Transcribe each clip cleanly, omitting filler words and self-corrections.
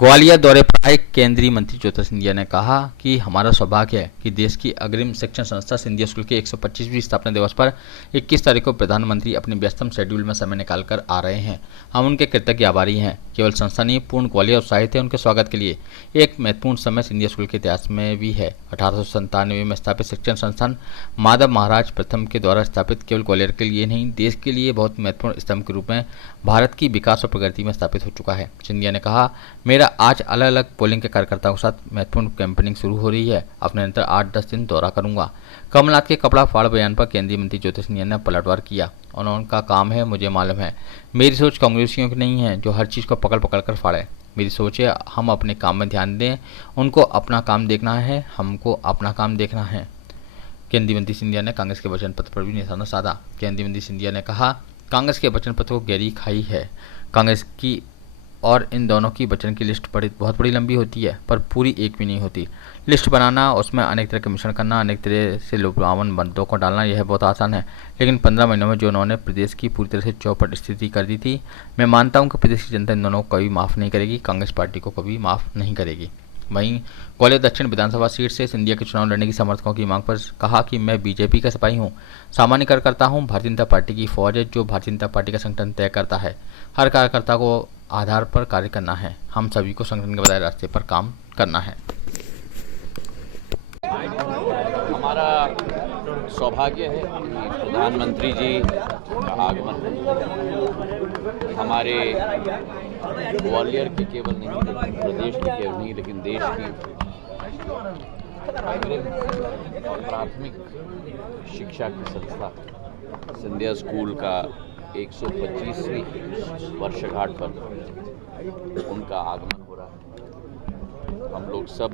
ग्वालियर दौरे पर आए केंद्रीय मंत्री ज्योति सिंधिया ने कहा कि हमारा सौभाग्य है कि देश की अग्रिम शिक्षण संस्था सिंधिया स्कूल के 125वीं स्थापना दिवस पर 21 तारीख को प्रधानमंत्री अपने व्यस्तम शेड्यूल में समय निकालकर आ रहे हैं। हम उनके कृतज्ञ आभारी हैं। केवल संस्था नहीं, पूर्ण ग्वालियर उत्साहित है उनके स्वागत के लिए। एक महत्वपूर्ण समय सिंधिया स्कूल के इतिहास में भी है। 1897 में स्थापित शिक्षण संस्थान माधव महाराज प्रथम के द्वारा स्थापित केवल ग्वालियर के लिए नहीं, देश के लिए बहुत महत्वपूर्ण स्तंभ के रूप में भारत की विकास और प्रगति में स्थापित हो चुका है। सिंधिया ने कहा, मेरा आज अलग अलग पोलिंग के कार्यकर्ताओं के साथ महत्वपूर्ण कैंपेनिंग शुरू हो रही है। अपने निरंतर 8-10 दिन दौरा करूंगा। कमलनाथ के कपड़ा फाड़ बयान पर केंद्रीय मंत्री ज्योति सिंधिया ने पलटवार किया और उनका काम है, मुझे मालूम है। मेरी सोच कांग्रेसियों की नहीं है जो हर चीज़ को पकड़ पकड़ कर फाड़े। मेरी सोच है हम अपने काम में ध्यान दें। उनको अपना काम देखना है, हमको अपना काम देखना है। केंद्रीय मंत्री सिंधिया ने कांग्रेस के वचन पत्र पर भी निशाना साधा। केंद्रीय मंत्री सिंधिया ने कहा, कांग्रेस के वचन पत्र को गहरी खाई है। कांग्रेस की और इन दोनों की वचन की लिस्ट बहुत बड़ी लंबी होती है, पर पूरी एक भी नहीं होती। लिस्ट बनाना, उसमें अनेक तरह के मिश्रण करना, अनेक तरह से लुभावन बंदों को डालना, यह बहुत आसान है। लेकिन 15 महीनों में जो उन्होंने प्रदेश की पूरी तरह से चौपट स्थिति कर दी थी, मैं मानता हूं कि प्रदेश की जनता इन दोनों को कभी माफ़ नहीं करेगी, कांग्रेस पार्टी को कभी माफ़ नहीं करेगी। वहीं ग्वालियर दक्षिण विधानसभा सीट से सिंधिया के चुनाव लड़ने की समर्थकों की मांग पर कहा कि मैं बीजेपी का सिपाही हूं, सामान्य कार्यकर्ता हूं। भारतीय जनता पार्टी की फौज है जो भारतीय जनता पार्टी का संगठन तय करता है। हर कार्यकर्ता को आधार पर कार्य करना है। हम सभी को संगठन के बताए रास्ते पर काम करना है। हमारा सौभाग्य है कि प्रधानमंत्री जी का आगमन हमारे ग्वालियर के केवल नहीं, लेकिन प्रदेश के केवल नहीं, लेकिन देश की अग्रिम और प्राथमिक शिक्षा की संस्था सिंधिया स्कूल का 125वीं वर्षगांठ पर उनका आगमन हो रहा है। हम लोग सब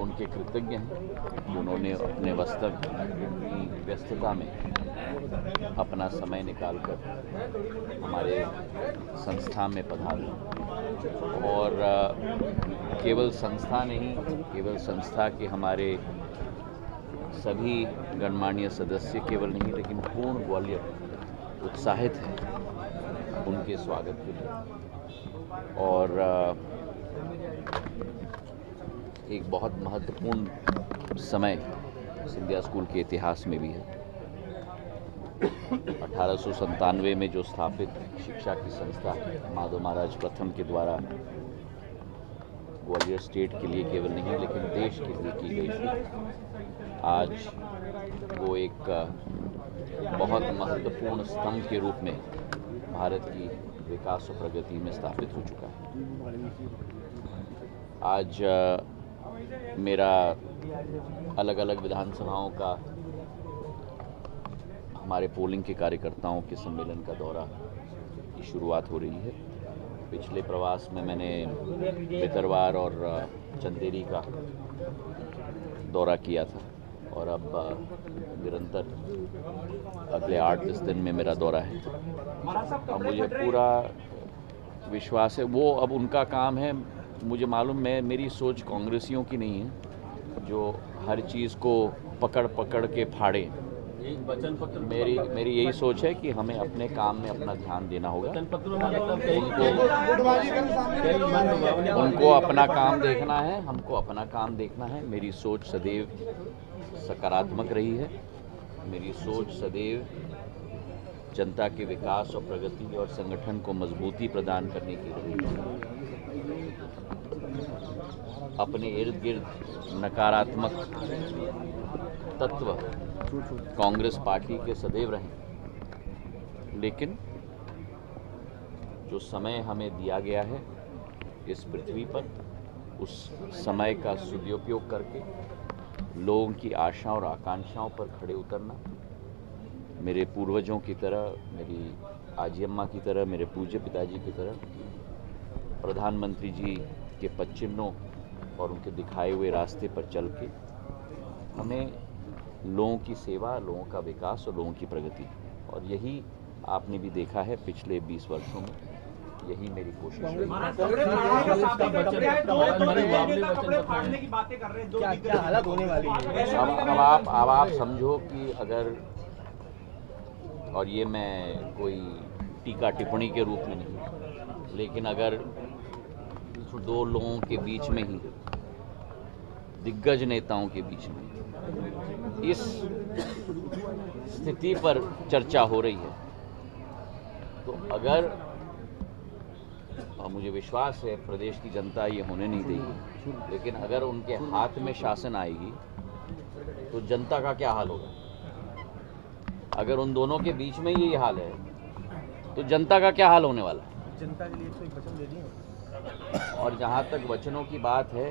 उनके कृतज्ञ हैं कि उन्होंने अपने की व्यस्तता में अपना समय निकालकर हमारे संस्था में पधारे और केवल संस्था नहीं, केवल संस्था के हमारे सभी गणमान्य सदस्य केवल नहीं, लेकिन पूर्ण ग्वालियर उत्साहित है उनके स्वागत के लिए। और एक बहुत महत्वपूर्ण समय सिंधिया स्कूल के इतिहास में भी है। 1897 में जो स्थापित शिक्षा की संस्था माधव महाराज प्रथम के द्वारा ग्वालियर स्टेट के लिए केवल नहीं, लेकिन देश के लिए की गई थी, आज वो एक बहुत महत्वपूर्ण स्तंभ के रूप में भारत की विकास और प्रगति में स्थापित हो चुका है। आज मेरा अलग अलग विधानसभाओं का हमारे पोलिंग के कार्यकर्ताओं के सम्मेलन का दौरा की शुरुआत हो रही है। पिछले प्रवास में मैंने भितरवार और चंदेरी का दौरा किया था और अब निरंतर अगले 8-10 दिन में मेरा दौरा है। अब मुझे पूरा विश्वास है, वो अब उनका काम है। मुझे मालूम है मेरी सोच कांग्रेसियों की नहीं है जो हर चीज़ को पकड़ पकड़ के फाड़े। मेरी यही सोच है कि हमें अपने काम में अपना ध्यान देना होगा। उनको अपना काम देखना है, हमको अपना काम देखना है। मेरी सोच सदैव सकारात्मक रही है। मेरी सोच सदैव जनता के विकास और प्रगति और संगठन को मजबूती प्रदान करने की रही है। अपने इर्द गिर्द नकारात्मक तत्व कांग्रेस पार्टी के सदैव रहे, लेकिन जो समय हमें दिया गया है इस पृथ्वी पर, उस समय का सदुपयोग करके लोगों की आशाओं और आकांक्षाओं पर खड़े उतरना, मेरे पूर्वजों की तरह, मेरी आजी अम्मा की तरह, मेरे पूज्य पिताजी की तरह प्रधानमंत्री जी के पद चिन्हों और उनके दिखाए हुए रास्ते पर चल के हमें लोगों की सेवा, लोगों का विकास और लोगों की प्रगति, और यही आपने भी देखा है पिछले 20 वर्षों में, यही मेरी कोशिश है। अब आप समझो कि अगर, और ये मैं कोई टीका टिप्पणी के रूप में नहीं, लेकिन अगर दो लोगों के बीच में ही, दिग्गज नेताओं के बीच में इस स्थिति पर चर्चा हो रही है, तो अगर मुझे विश्वास है प्रदेश की जनता ये होने नहीं देगी, लेकिन अगर उनके हाथ में शासन आएगी तो जनता का क्या हाल होगा? अगर उन दोनों के बीच में यही हाल है तो जनता का क्या हाल होने वाला है? जनता के लिए 101 वचन दे दिए। और जहाँ तक वचनों की बात है,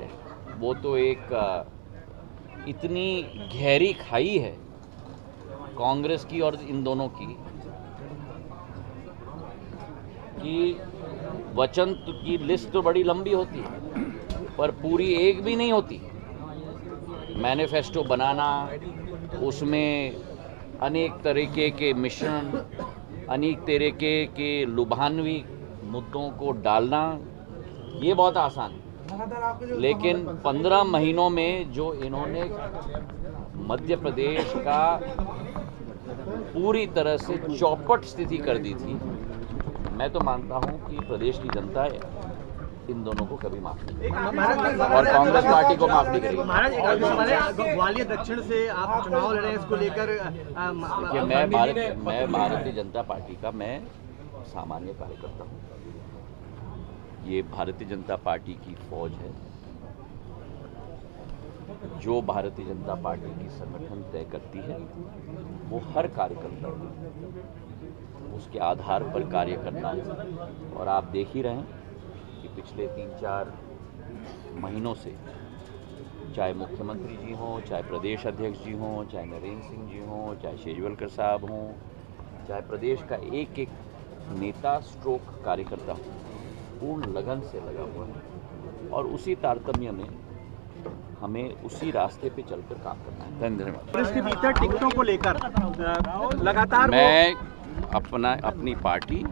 वो तो एक इतनी गहरी खाई है कांग्रेस की और इन दोनों की कि वचन की लिस्ट तो बड़ी लंबी होती है पर पूरी एक भी नहीं होती। मैनिफेस्टो बनाना, उसमें अनेक तरीके के मिश्रण, अनेक तरीके के लुभानवी मुद्दों को डालना, ये बहुत आसान है। लेकिन 15 महीनों में जो इन्होंने मध्य प्रदेश का पूरी तरह से चौपट स्थिति कर दी थी, मैं तो मानता हूं कि प्रदेश की जनता इन दोनों को कभी माफ नहीं करेगी और कांग्रेस पार्टी को माफ नहीं करेगी। महाराज, एक आगे सवाल है, ग्वालियर दक्षिण से आप चुनाव लड़े, इसको लेकर देखिए, मैं भारतीय जनता पार्टी का मैं सामान्य कार्यकर्ता हूँ। ये भारतीय जनता पार्टी की फौज है। जो भारतीय जनता पार्टी की संगठन तय करती है वो हर कार्यकर्ता को उसके आधार पर कार्य करना है। और आप देख ही रहे हैं कि पिछले 3-4 महीनों से चाहे मुख्यमंत्री जी हों, चाहे प्रदेश अध्यक्ष जी हों, चाहे नरेंद्र सिंह जी हों, चाहे शेजवलकर साहब हों, चाहे प्रदेश का एक एक नेता स्ट्रोक कार्यकर्ता हो, पूर्ण लगन से लगा हुआ है और उसी तारतम्य में हमें उसी रास्ते पे चलकर काम करना है। धन्यवाद। इसके भीतर टिकटों को लेकर लगातार मैं अपनी पार्टी